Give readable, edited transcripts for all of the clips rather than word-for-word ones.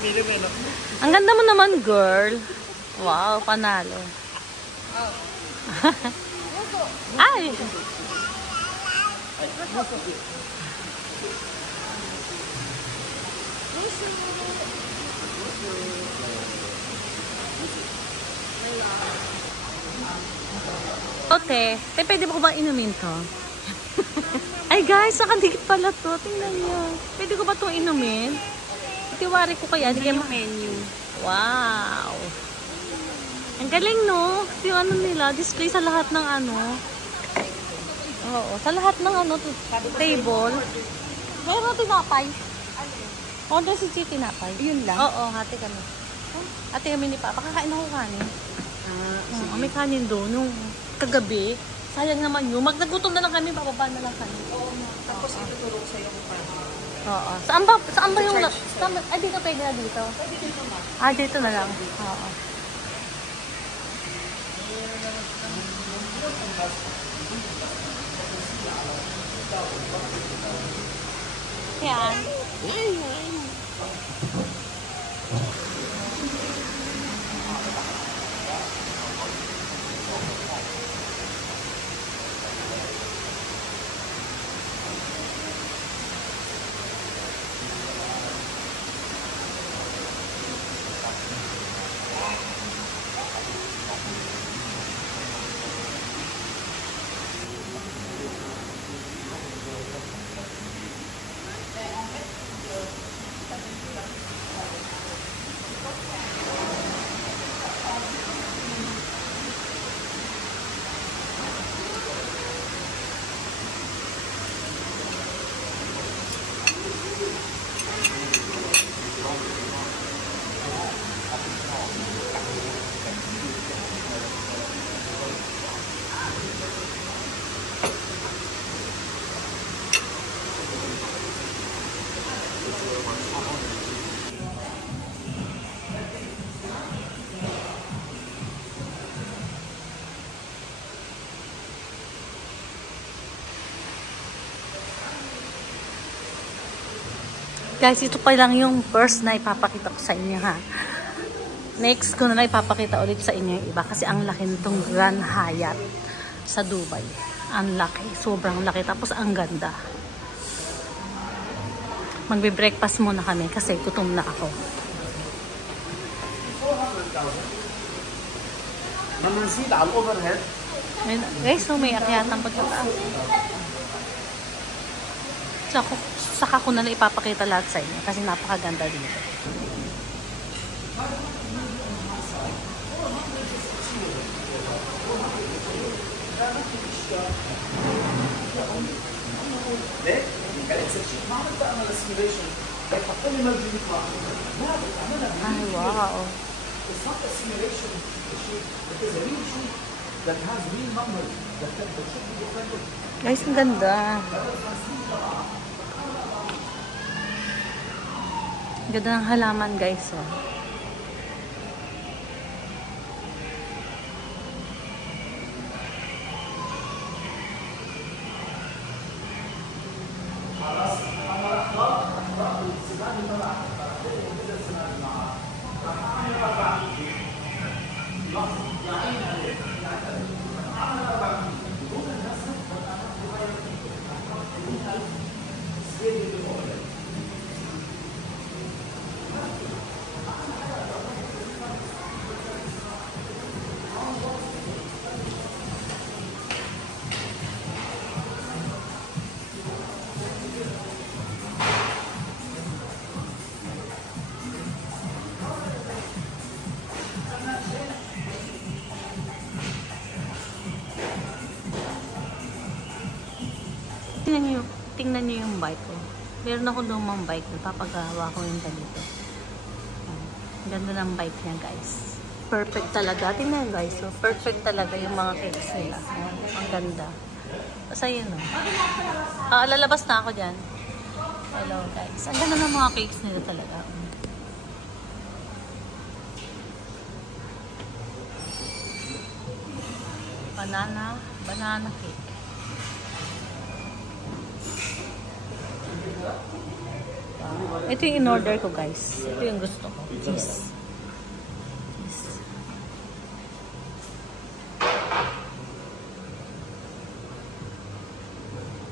Ang ganda mo naman, girl. Wow, panalo. Ay! Ote, pwede ba ko bang inumin to? Ay guys, nakadikit pala to. Tingnan nyo. Pwede ko ba itong inumin? Tiwari ko kaya. Di yung menu. Wow. Ang galing, no? Yung ano nila, display sa lahat ng ano. Oo, sa lahat ng ano, table. Meron tinapay. Order si Chi tinapay. Yun lang? Oo, hati kami. Ate kami ni Papa. Kakain ako kanin. May kanin doon. Nung kagabi, sayang naman yun. Magnagutom na lang kami, bababa na lang kami. Tapos itutulong sa'yo ko pa. Oo. Saan ba yung... Ay, dito pwede na dito? Pwede dito ma. Ah, dito na lang. Oo. Yan. Guys, ito pa lang yung first na ipapakita ko sa inyo, ha. Next ko na lang ipapakita ulit sa inyo yung iba. Kasi ang laki nitong Grand Hyatt sa Dubai. Ang laki. Sobrang laki. Tapos ang ganda. Magbe-breakfast muna kami kasi gutom na ako. Namansid al overhead. Guys, so may akyatang pagkataas. Saka ko na lang ipapakita lahat sa inyo kasi napakaganda dito. Ay, wow. Guys, ang ganda. Ganda ng halaman, guys. Oh. Tingnan niyo yung bike ko. Meron ako lumang bike. Papagawa ko yung ganito. Ganda ng bike niya, guys. Perfect talaga. Tingnan guys. So, perfect talaga yung mga cakes nila. Ang ganda. Basta yun, lalabas na ako dyan. Hello, guys. Ang ganda ng mga cakes nila talaga. Banana cake. Ito yung in-order ko, guys. Ito yung gusto ko. Cheese.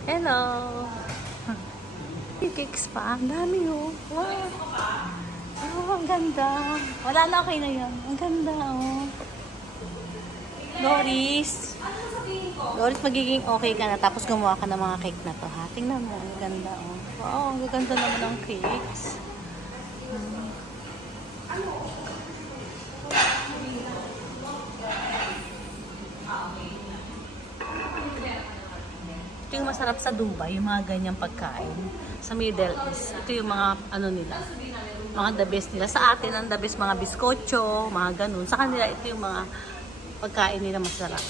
Hello! May cakes pa. Ang dami oh. Wow! Oh, ang ganda. Wala na, okay na yun. Ang ganda oh. Doris. Doris, magiging okay ka na. Tapos gumawa ka ng mga cake na to, ha? Tingnan mo. Ang ganda oh. Wow, ang ganda naman ng cakes. Ito yung masarap sa Dubai, yung mga ganyang pagkain. Sa Middle East, ito yung mga ano nila, mga the best nila. Sa atin, ang the best mga biskotso, mga ganun. Sa kanila, ito yung mga pagkain nila masarap.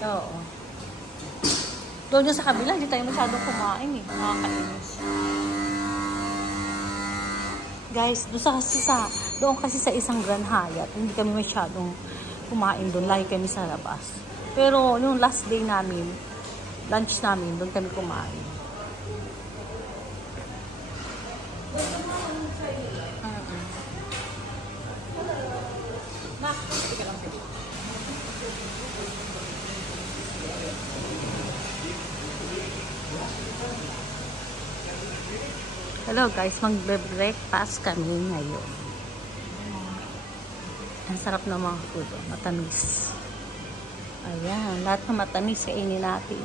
Oo. Doon nga sa kabila, hindi tayo masyadong kumain eh. Nakakainis. Guys, doon kasi sa isang Grand Hyatt, hindi kami masyadong kumain doon. Lagi kami sa labas. Pero yung last day namin, lunch namin, doon kami kumain. Hello guys, magbe-breakfast kami ngayon. Ang sarap ng mga food, matamis. Ayan, lahat ng matamis kainin natin.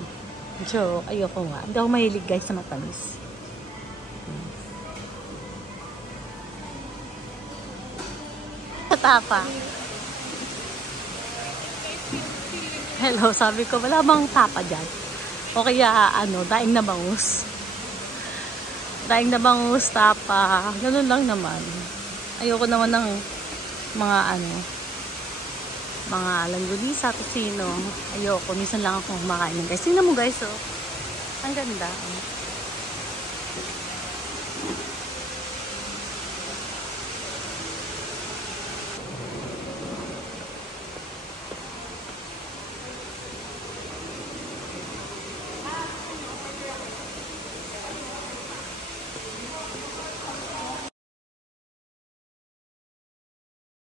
So, ayoko nga. Hindi ako mahilig guys sa matamis. Tapa. Hello, sabi ko, wala bang tapa dyan? O kaya, daing na bangus. Daing na bangus, tapa. Ganun lang naman. Ayoko naman ng mga mga langgunisa, tocino. Ayoko. Minsan lang ako kumakain. Guys, tingnan mo guys, oh. Ang ganda. Oh.